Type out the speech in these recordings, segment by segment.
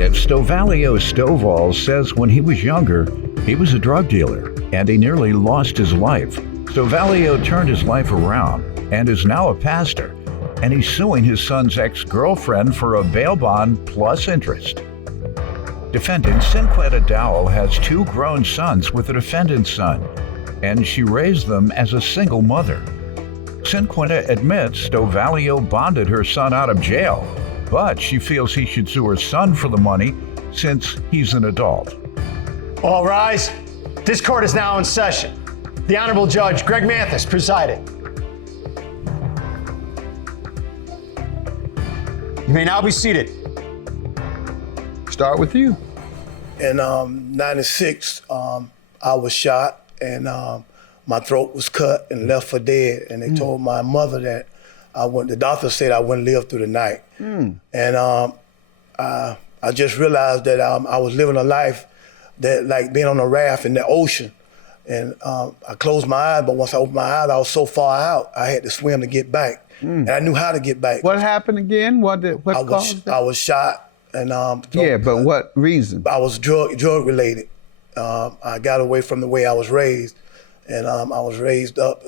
plaintiff, Stovalio Stovall, says when he was younger, he was a drug dealer and he nearly lost his life. Stovalio turned his life around and is now a pastor, and he's suing his son's ex-girlfriend for a bail bond plus interest. Defendant Cinquetta Dowell has 2 grown sons with the defendant's son, and she raised them as a single mother. Cinquetta admits Stovalio bonded her son out of jail, but she feels he should sue her son for the money since he's an adult. All rise. This court is now in session. The Honorable Judge Greg Mathis presiding. You may now be seated. Start with you. In '96, I was shot and my throat was cut and left for dead. And they told my mother that the doctor said I wouldn't live through the night. And I just realized that I was living a life that like being on a raft in the ocean. And I closed my eyes, but once I opened my eyes, I was so far out, I had to swim to get back. And I knew how to get back. What happened again? What caused that? I was shot. And yeah, but what reason? I was drug related. I got away from the way I was raised, and I was raised up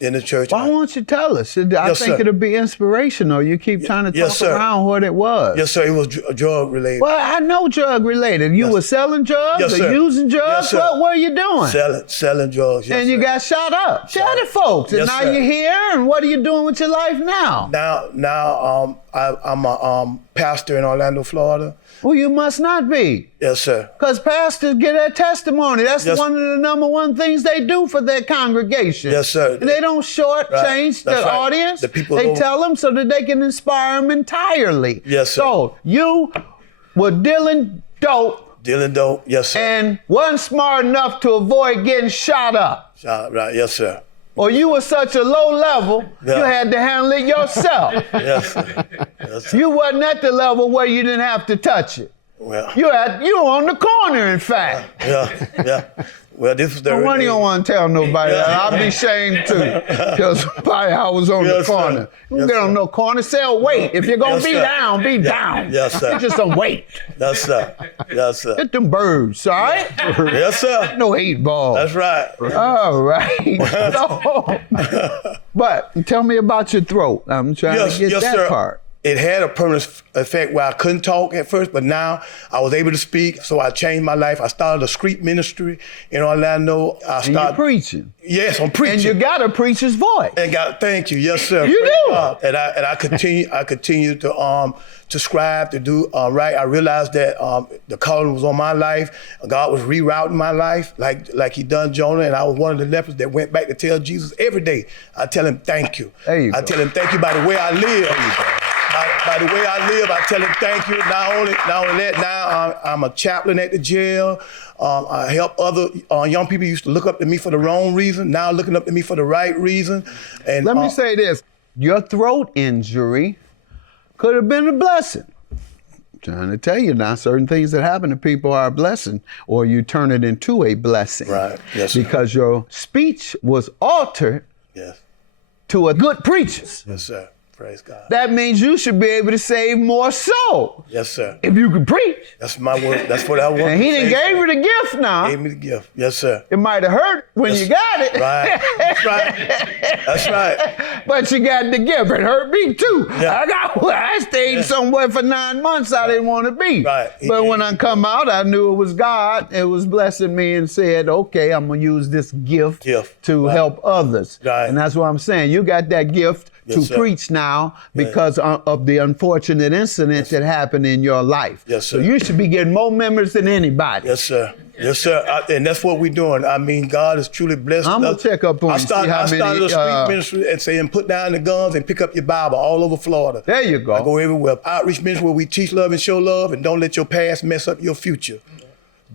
in the church. Why won't you tell us? I think it'll be inspirational. You keep trying to talk around what it was. Yes, sir. It was drug related. Well, I know drug related. You were selling drugs or using drugs? What were you doing? Selling drugs. Yes, and you got shot up. Tell the folks. And now you're here. And what are you doing with your life now? Now, I'm a pastor in Orlando, Florida. Well, you must not be. Yes, sir. Because pastors get their testimony. That's one of the #1 things they do for their congregation. Yes, sir. And they don't shortchange the audience. They tell them so that they can inspire them entirely. Yes, sir. So you were dealing dope. Dealing dope, yes, sir. And wasn't smart enough to avoid getting shot up. Shot, right, yes, sir. Or you were such a low level, you had to handle it yourself. Yes, sir. Yes, sir. You wasn't at the level where you didn't have to touch it. Well, you were on the corner, in fact. Yeah. Well, this was the no wonder you don't want to tell nobody that. I'll be ashamed too. Tell somebody I was on the corner. You don't get on no corner. Sell weight. If you're going to be down, be down. Yes, sir. Get just some weight. Yes, sir. Yes, sir. Get them birds, all right? Yes, sir. No 8 balls. That's right. All right. But tell me about your throat. I'm trying to get that part. It had a permanent effect where I couldn't talk at first, but now I was able to speak, so I changed my life. I started a street ministry in Orlando. And you're preaching. Yes, I'm preaching. And you got a preacher's voice. And thank you, yes, sir. You do. And I continue to strive to do right. I realized that the calling was on my life. God was rerouting my life like he done Jonah, and I was one of the lepers that went back to tell Jesus every day. I tell him thank you. I tell him thank you by the way I live. By the way I live, I tell him thank you. Not only that, now I'm a chaplain at the jail. I help other young people who used to look up to me for the wrong reason, now looking up to me for the right reason. And let me say this, your throat injury could have been a blessing. I'm trying to tell you now, certain things that happen to people are a blessing, or you turn it into a blessing. Right, yes, sir. Because your speech was altered to a good preacher. Yes, sir. Praise God. That means you should be able to save more souls. Yes, sir. If you can preach. That's my work. That's what I want. And he done gave you the gift now. Gave me the gift. Yes, sir. It might have hurt when you got it. Right. That's right. That's right. But you got the gift. It hurt me too. Yeah. I stayed somewhere for 9 months I didn't want to be. Right. But when I come out, I knew it was God. It was blessing me and said, okay, I'm going to use this gift to help others. Right. And that's what I'm saying. You got that gift to preach now because of the unfortunate incident that happened in your life. Yes, sir. So you should be getting more members than anybody. Yes, sir. Yes, sir. And that's what we're doing. I mean, God has truly blessed us. I'm going to check up on you. I started a street ministry and saying, put down the guns and pick up your Bible all over Florida. There you go. I go everywhere. Outreach ministry where we teach love and show love, and don't let your past mess up your future.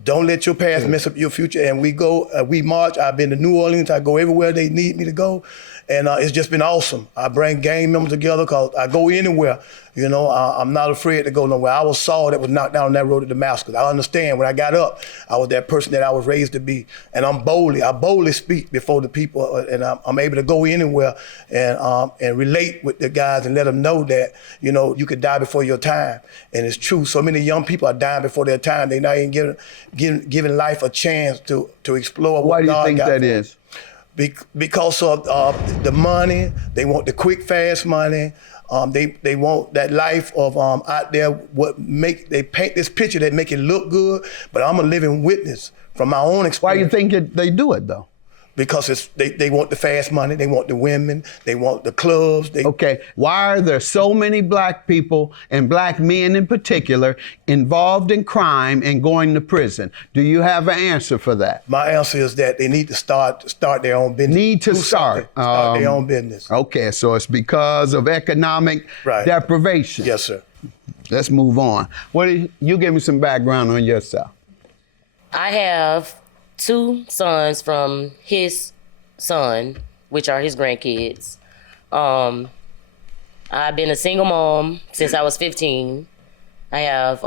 Don't let your past mess up your future. And we go, we march. I've been to New Orleans. I go everywhere they need me to go. And it's just been awesome. I bring gang members together because I go anywhere. You know, I'm not afraid to go nowhere. I was Saul that was knocked down on that road to Damascus. I understand when I got up, I was that person that I was raised to be. And I boldly speak before the people, and I'm able to go anywhere and relate with the guys and let them know that, you know, you could die before your time. And it's true. So many young people are dying before their time. They're not even giving life a chance to explore what God got. Why do you think that is? Because of the money. They want the quick, fast money. They want that life of out there. They paint this picture that make it look good, but I'm a living witness from my own experience. Why do you think they do it though? Because they want the fast money, they want the women, they want the clubs. Okay, why are there so many black people, and black men in particular, involved in crime and going to prison? Do you have an answer for that? My answer is that they need to start their own business. Need to start their own business. Okay, so it's because of economic deprivation. Yes, sir. Let's move on. You give me some background on yourself. I have 2 sons from his son, which are his grandkids. I've been a single mom since I was 15. I have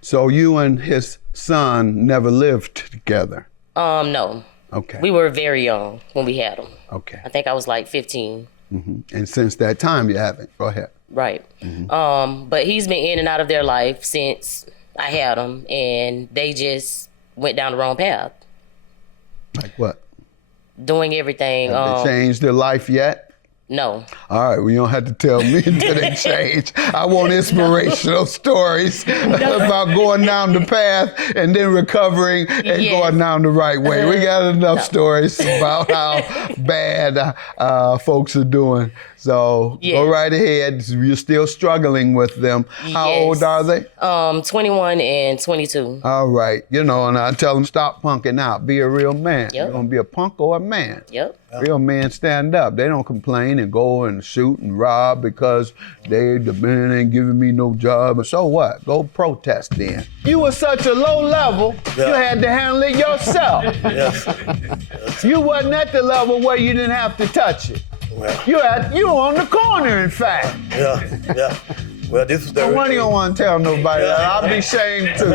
So you and his son never lived together? No. Okay. We were very young when we had him. Okay. I think I was like 15. Mm-hmm. And since that time you haven't? Go ahead. Right. Mm-hmm. But he's been in and out of their life since I had him, and they just went down the wrong path. Like what? Doing everything. Have they changed their life yet? No. All right, well, you don't have to tell me until they change. I want inspirational stories about going down the path and then recovering and going down the right way. We got enough stories about how bad folks are doing. So go right ahead. You're still struggling with them. How old are they? 21 and 22. All right. You know, and I tell them, stop punking out. Be a real man. You're going to be a punk or a man. Real men stand up. They don't complain and go and shoot and rob because the man ain't giving me no job. And so what? Go protest then. You were such a low level, you had to handle it yourself. You wasn't at the level where you didn't have to touch it. Well, you were on the corner, in fact. Well, this is the. No wonder you don't want to tell nobody that. I'll be ashamed too.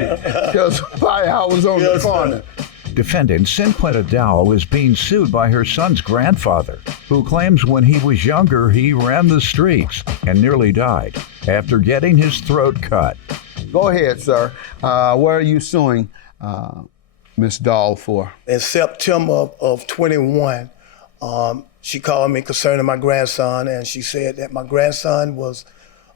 Because I was on the corner. Defendant Cinquetta Dow is being sued by her son's grandfather, who claims when he was younger he ran the streets and nearly died after getting his throat cut. Go ahead, sir. Where are you suing Miss Dahl for? In September of 21, she called me concerning my grandson, and she said that my grandson was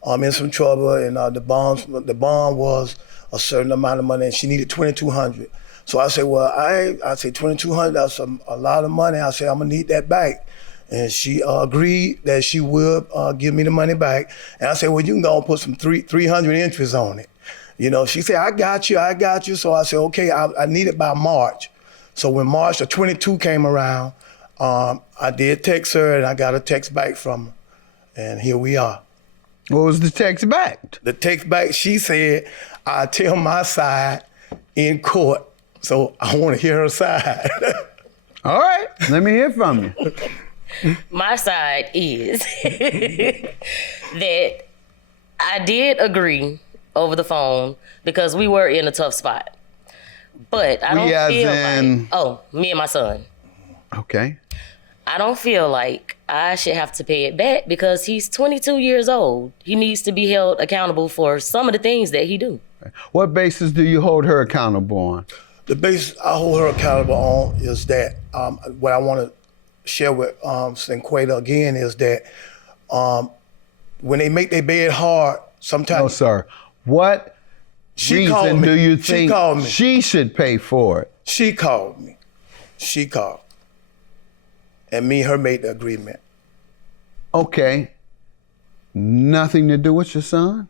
in some trouble, and the bond was a certain amount of money, and she needed $2,200. So I said, well, I said $2,200, that's a lot of money. I said, I'm gonna need that back. And she agreed that she would give me the money back. And I said, well, you can go and put some 300 interest on it. You know, she said, I got you. So I said, okay, I need it by March. So when March the 22 came around, I did text her and I got a text back from her. And here we are. What was the text back? The text back, she said, I tell my side in court. So I want to hear her side. All right, let me hear from you. My side is that I did agree over the phone because we were in a tough spot. But I don't feel like, me and my son. Okay. I don't feel like I should have to pay it back because he's 22 years old. He needs to be held accountable for some of the things that he do. What basis do you hold her accountable on? The basis I hold her accountable on is that what I want to share with Cinquetta again is that when they make their bed hard, sometimes. No, sir. What reason do you think she should pay for it? She called me. And me and her made the agreement. Okay. Nothing to do with your son?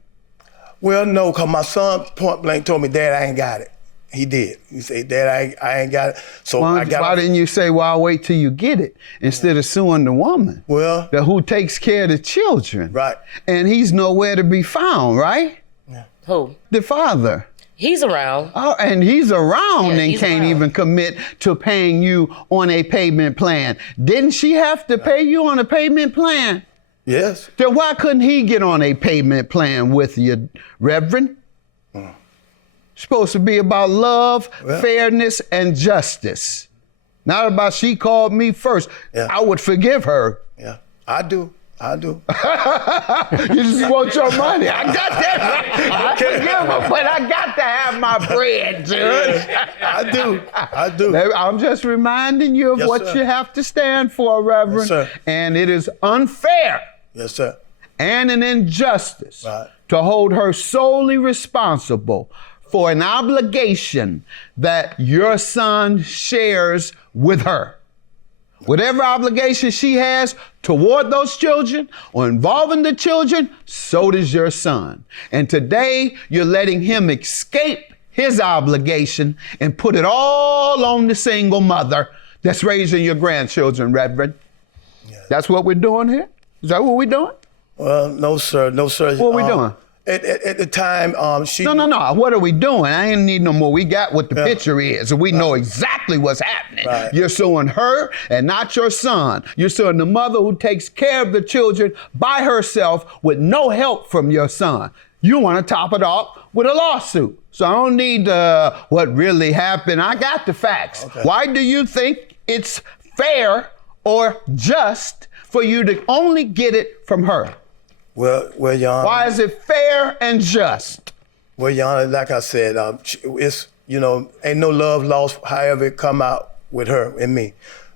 Well, no, because my son point blank told me, Dad, I ain't got it. He did. He said, Dad, I ain't got it. So why didn't you say, well, I'll wait till you get it instead of suing the woman? Well. Who takes care of the children. Right. And he's nowhere to be found, right? Yeah. Who? The father. He's around. Oh, and he's around and he's can't around. even commit to paying you on a payment plan. Didn't she have to pay you on a payment plan? Yes. Then why couldn't he get on a payment plan with you, Reverend? Supposed to be about love, fairness, and justice. Not about she called me first. Yeah. I would forgive her. Yeah, I do. You just want your money. I got that. I forgive her, but I got to have my bread, Judge. I do. I'm just reminding you of Yes, what sir. you have to stand for, Reverend. Yes, sir. And it is unfair Yes, sir. and an injustice Right. to hold her solely responsible for an obligation that your son shares with her. Whatever obligation she has toward those children or involving the children, so does your son. And today, you're letting him escape his obligation and put it all on the single mother that's raising your grandchildren, Reverend. Yeah. That's what we're doing here? Is that what we're doing? Well, no, sir. No, sir. What are we doing? At the time, she... No. What are we doing? I ain't need no more. We got what the picture is, and we know exactly what's happening. Right. You're suing her and not your son. You're suing the mother who takes care of the children by herself with no help from your son. You want to top it off with a lawsuit. So I don't need what really happened. I got the facts. Okay. Why do you think it's fair or just for you to only get it from her? Well, Your Honor. Why is it fair and just? Well, Your Honor, like I said, it's, ain't no love lost, however it come out with her and me.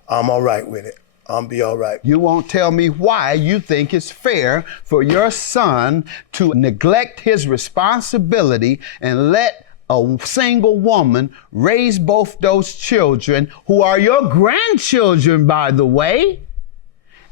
I'm all right with it. I'll be all right. You won't tell me why you think it's fair for your son to neglect his responsibility and let a single woman raise both those children, who are your grandchildren, by the way,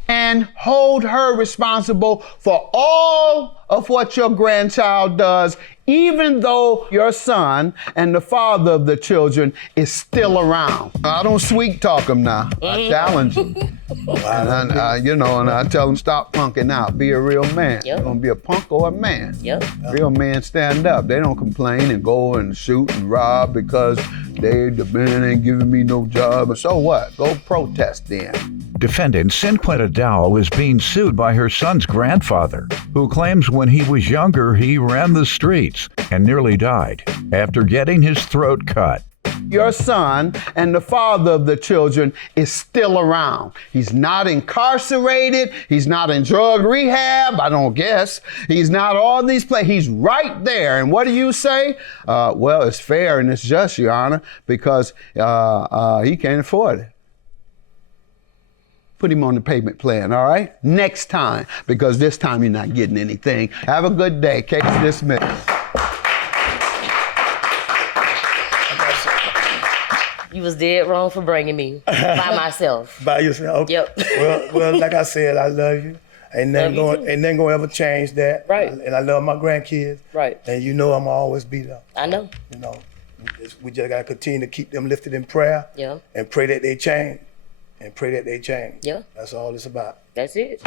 and hold her responsible for all of what your grandchild does, even though your son and the father of the children is still around. I don't sweet talk him now. I challenge him. And I tell him, stop punking out. Be a real man. Yep. You're gonna be a punk or a man. Yep. Real men stand up. They don't complain and go and shoot and rob because the man ain't giving me no job. So what? Go protest then. Defendant Cinquetta Dowell is being sued by her son's grandfather, who claims when he was younger he ran the streets and nearly died after getting his throat cut. Your son and the father of the children is still around. He's not incarcerated. He's not in drug rehab, I don't guess. He's not all these places. He's right there. And what do you say? Well, it's fair and it's just, Your Honor, because he can't afford it. Put him on the payment plan, all right? Next time, because this time you're not getting anything. Have a good day. Case dismissed. You was dead wrong for bringing me by myself. By yourself? Yep. Well, like I said, I love you. Ain't nothing gonna ever change that. Right. And I love my grandkids. Right. And I'm gonna always be there. I know. We just gotta continue to keep them lifted in prayer. Yeah. And pray that they change. Yeah. That's all it's about. That's it.